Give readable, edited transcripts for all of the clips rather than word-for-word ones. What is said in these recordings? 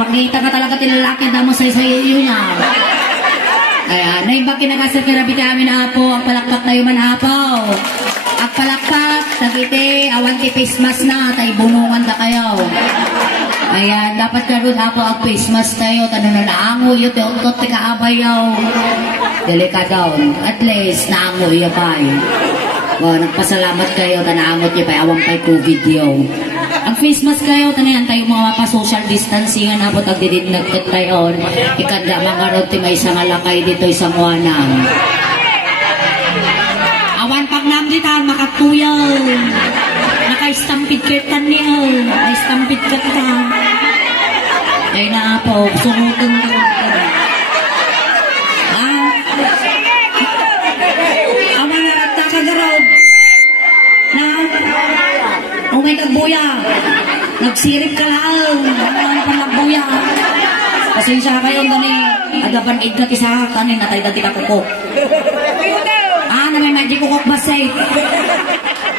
makita ka talaga tilalaki na mo sa iyo niya. Ayan, naimbag kinakasal kirabi kami na po, ang palakpak tayo manapaw. Ang palakpak, nagiti, awan ti face mask na, tayo bunungan na kayo. Ayan, dapat karoon ako ang face mask tayo, tanong na naango yun, teotot, tikaabayaw. Delikado, at least, naango yun pa eh. Wow, nagpasalamat kayo, tanaangot yun pa, awang pa'y COVID yun. Ang face mask kayo, tanayan tayo mga mapa-social distancing, abot ang didinagkat tayo. Ikanda mga roti may isang alakay dito, isang wanang. Awan pag namditan, makatuyaw. Naka-stampid kertan niyo. Naka-stampid kertan. Ay na po, sumutong ka. Awan na rata kagarod. Na, umay kagbuya. Nagsirip ka lang. Awan pa nagbuya. Pasensya kayo gani. Adapan id na tisa kanin natay dati ka kukok. Na may magic kukok basay.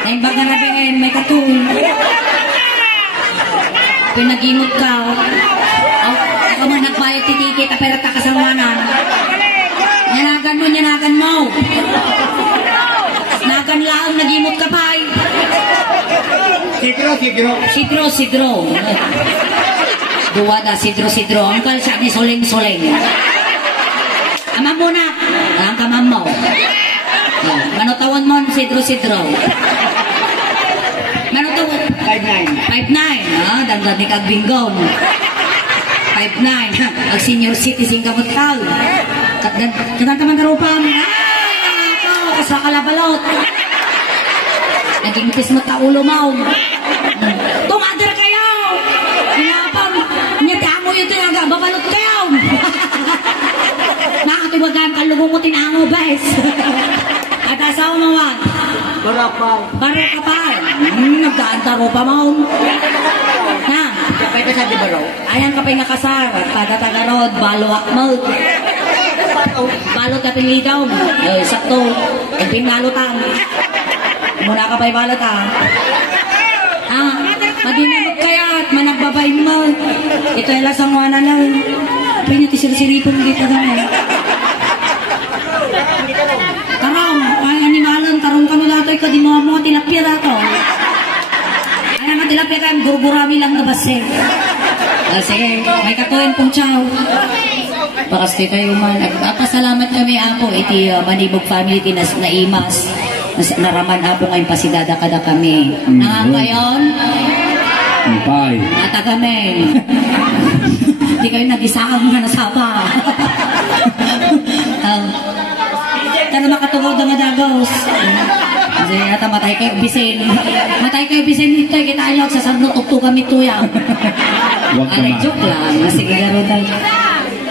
Naimbaga na ben, may katun. Pinag-imot ka. Ako man nagbayad titikit, pero takasamanan. Nyanagan mo. Nagan lang, nag-imot ka pa. Sidro. Duwada, sidro. Ang kalsa ni soleng. Amam mo na. Ang kamam mo. Manutawan mo, sidro. Manutawan. 5'9". Dagdag ni kagbinggong. 5'9". Ang senior citizen kamot ka. Katang karupan. Ay, ito. Kaswa kalabalot. Naging pis mo taulo mo. Tumader kayo. Hinapang. Nyatamo yun talaga. Babalot kayo. Nakatiwagan kalugong mo tinango, bes. At asawa mo wag? Barakapal. Nagkaantaro pa mo. Ha? Kapay ka sa di baraw? Ayan kapay nakasar. Taga-tagarod. Baluak mo. Balot na pinligaw. Sakto. Pinbalutan. Muna kapay balota. Madinamag kaya at managbabay mo. Ito ay lasang wana lang. Pinatisir-siripon dito naman. Karong, ay animalan, karong kami latoy ka, di mga tilapia lato. Ay naman tilapia kayo, gurgurami lang na basir. Sige, may katuin pong chow. Pakasti kayo man. Pasalamat kami ako, iti Manibog family, tinas na imas. Naraman ako ngayon pasidada kada kami. Nangangayon? Bye. Natagamin. Hindi kayo nag-isakang mga nasapa. Tano makatugod na madagos. Kasi yata matay kayo bisin. Matay kayo bisin ito. Kita ayaw sa sablo tukto kami tuya. Alay, joke lang. Sige, garo tayo.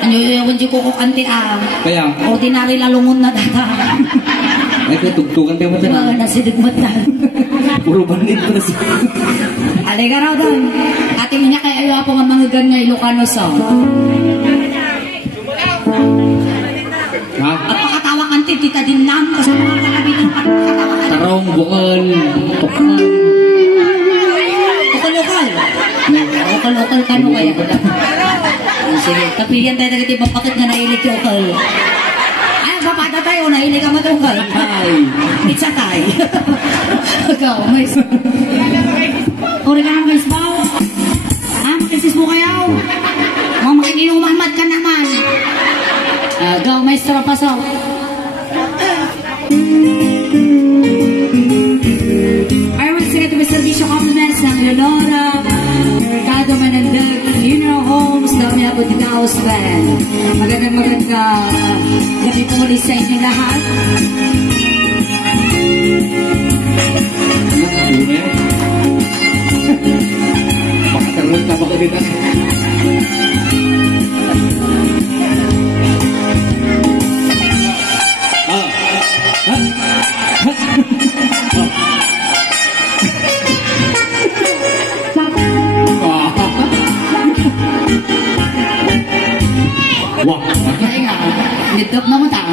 Ano yung kukuk anti Kaya? Ordinary lalungon na data. Ay, kaya tugtugan tayo mo tayo. Mga nasidugmat na. Puro banit pa na siya. Alay ka raw doon. Ating niya kay ayaw po nga manggagan nga Ilocano song. Ha? At pakatawa kantin, tita din nam. Kasi mga kalabi ng pakatawa kantin. Tarong, bukal, tukman. Ukal-ukal. Ukal-ukal ka no kaya. Sige, kapilian tayo nagitibang pakit nga nailig yung ukal. Ay, papata tayo, nailig ka matukal. Ay. Pizza tayo. Ikaw, may uri ka ng basbaw. Makisis mo kayo. Mga makininong mahmad ka naman. Gaw, maestro, pasok. I will say to Mr. Bisho compliments ng Leonora, Mercado Manandag, Funeral Homes, dami ako dito house band. Magandang gabi po ulit sa inyo lahat. Makataroon ka baka dito. Wah, kaya nga, nidok naman ta.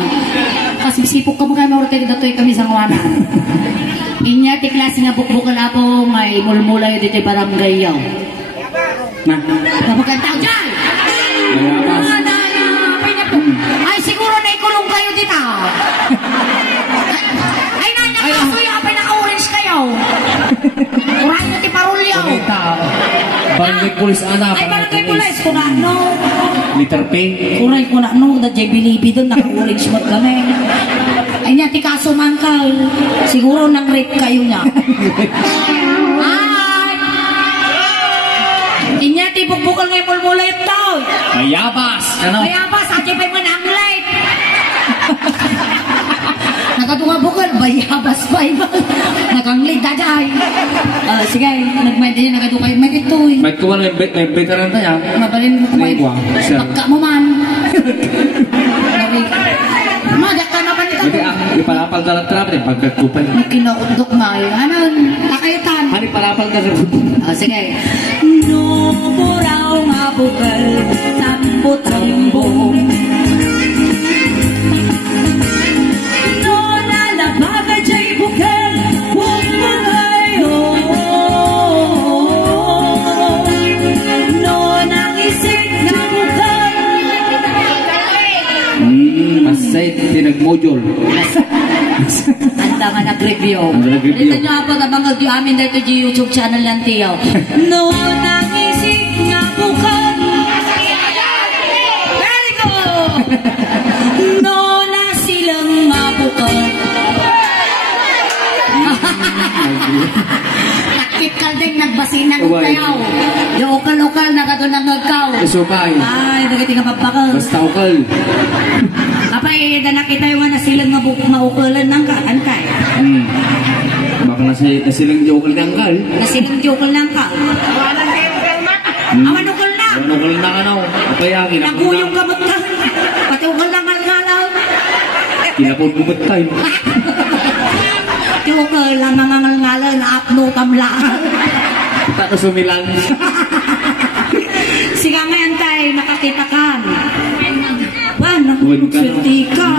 Kasi sipok ka mo kami, orte datoy kami sa ngawanan. Inya, ti klase nga bukbukal ako, may mulmula yun dito barangay yaw. Nah, kapagkantang dyan! Ay, siguro na ikulong kayo dito. Ay, nanyakasoy, apay naka-orange kayo. Kurang nyo ti parulyo. Kunita. Barangay Police ana. Ay, barangay police ko na, no? Liter P. Kuray ko na, no? Da Bilibi doon, naka-orange mat kami. Ay, niya, ti kaso man ka. Siguro nang rape kayo niya. Ay! Inya, ti bugbukal ngay mulmulay ito. Mayabas. Ano? Mayabas, ati pa'y mananglay. Nakatunga bukal, bayabas pa iba. Nakanglid daday. Sige, nagmende niya, nakatunga yung medito eh. May kuwan, may veteran tayo. Mabalin mo kumain. Siya. Pagka mo man. Madak ka naman ito. Hindi ipalapal dalat trap rin pagkagkupan. Kinaundok nga yun. Ano, nakayutan. Hani palapal dalat. Sige. No, buraw nga bukal, tambot-tambong. No, nalabaga jay bukal, huwag magayo. No, nangisig nga bukal. Masay, tinagmojol. Anda nga nag-review. Nag-review. Ito nyo po nabangag yung amin dito yung YouTube channel lang tiyo. No, nangisig nga bukal. Very good! No, nasilang nga bukal. Takip ka din, nagbasinan Uway. kayo. Yung ukal-ukal, nakatunang nagkaw. Isupay. Ay, nagating nga papakal. Basta ukal. Apay, nakita yung nga nasilang nga maukulan ng kaantay. Baka nasilang di ukal kangkal. Nasilang jokal ng ka. Awan ukal na. Ukal na ka na. Kapayakin. Naguyong gamot ka. Pati ukal lang ngalaw. Kinapod bumot tayo. Pati ukal lang ngalaw na apno kamlaan. Taka sumilang. Siga ngayon tayo, nakakita ka. Wan, Wan ka. swerte ka.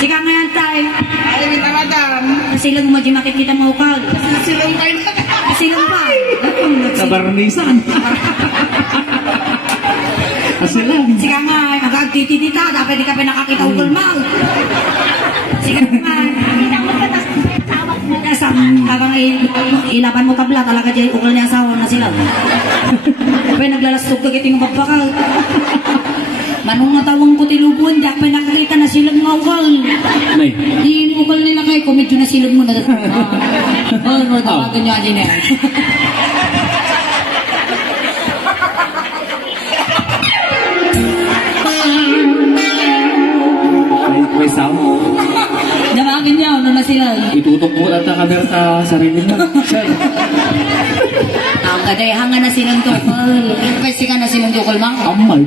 Siga ngayon tayo. Ay, kita madam. Silang mo di makikita mo ukal. Silang kayo. Silang pa. Kabarnisan. Asilang. Siga nga, nagagtititita. Dapat di ka pa nakakita ukal mo. Siga nga. Habang ilaban mo tabla, talaga dyan ukal niya asawa na sila. Kapag naglalastog ka kiting magbakal. Manong natawang ko tilubuan, di pa nakakita na silang mga ukal. Nay. Di ukal nila kayo, kung medyo na silang mo na. Oo, tawagan niya din eh. May sound. Tawagan niya, ano na sila. Itutok mo at kamera sa sarili mo. Sir. Ang kadayahangan na silang tukal. Kasi ka na silang tukal, mang. Amay.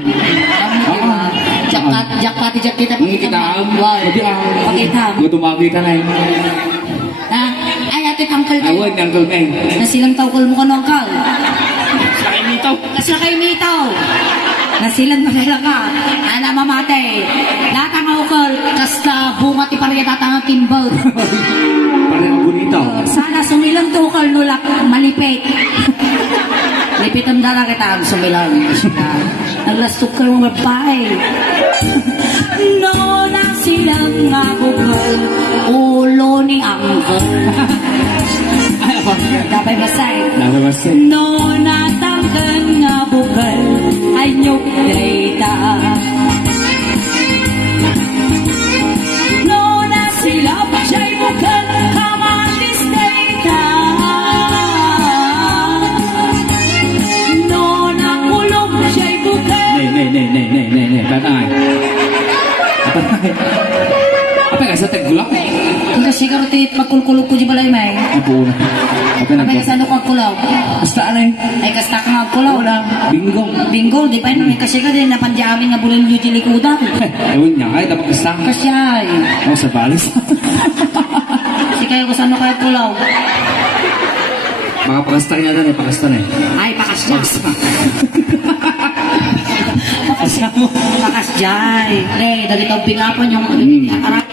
Jackpot kita Kita ang. Pati ang. Pakita. Gutumagi ka na yun. Ay, atit angkal ka. Awan, uncle Meng. Na silang tawkal mo ka no, angkal. Sakay nito. Kasi kayo nito. Na silang masaya ka. Ana mamate. Datang ukal. Kasta bunga ti parya tatang timbal. Parang bonito. Sana sumilang tukal nulak malipit. Lipit ang dala kita ang sumilang. Naglastok ka ng mabay. No, na silang nga bukal. Ulo ni angkal. Dapat masay. Nababasa. No, natangkan nga bukal. Ay nyok data. No, na sila pa siya'y bukal. Kamatis data. No, nakulog siya'y bukal. Nay. Patay. Apa ka sa tagulak? Kung kasi karotit, magkulkulog ko di balay may. Apo na. Apa na? Kapag sa ano kang kulaw? Basta ano eh. Ay kasta ka nga kulaw. Bingo. Bingo, di pa yun. Kasi ka din, napandiyamin nga bulan yung dilikudan. Ewan niya, ay dapat basta. Kasi ay. Ako sa balis. Kasi kayo kung saan kaya kulaw. Makapakasta niya doon eh, pakasta na eh. Ay, pakasya. Pakasta mo. Pakasya. Hindi, dali kang pingapan yung arap.